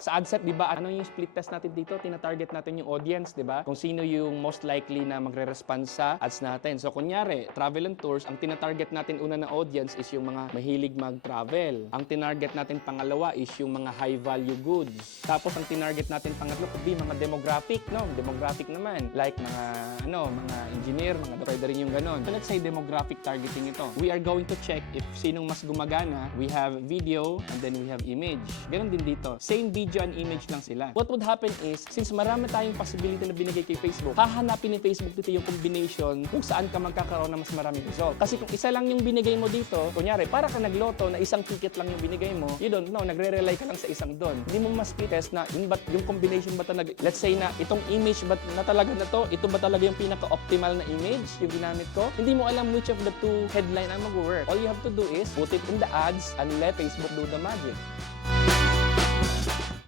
Sa ad set, di ba, ano yung split test natin dito? Tina-target natin yung audience, di ba? Kung sino yung most likely na magre-respond sa ads natin. So, kunyari, travel and tours, ang tina-target natin una na audience is yung mga mahilig mag-travel. Ang tinarget natin pangalawa is yung mga high-value goods. Tapos, ang tinarget natin pangatlo could be mga demographic, no? Demographic naman. Like mga, mga engineer, mga doktor rin yung ganon. So, let's say demographic targeting ito. We are going to check if sinong mas gumagana. We have video and then we have image. Ganon din dito. Same video and image lang sila. What would happen is, since marami tayong possibility na binigay kay Facebook, hahanapin ni Facebook dito yung combination kung saan ka magkakaroon ng mas maraming result. Kasi kung isa lang yung binigay mo dito, kunyari, para ka nagloto na isang ticket lang yung binigay mo, you don't know, nagre-rely ka lang sa isang doon. Hindi mo mas test na yung combination ba talaga, let's say na itong image ba na talaga na to, ito ba talaga yung pinaka-optimal na image yung ginamit ko? Hindi mo alam which of the two headline ang mag-work. All you have to do is put it in the ads and let Facebook do the magic.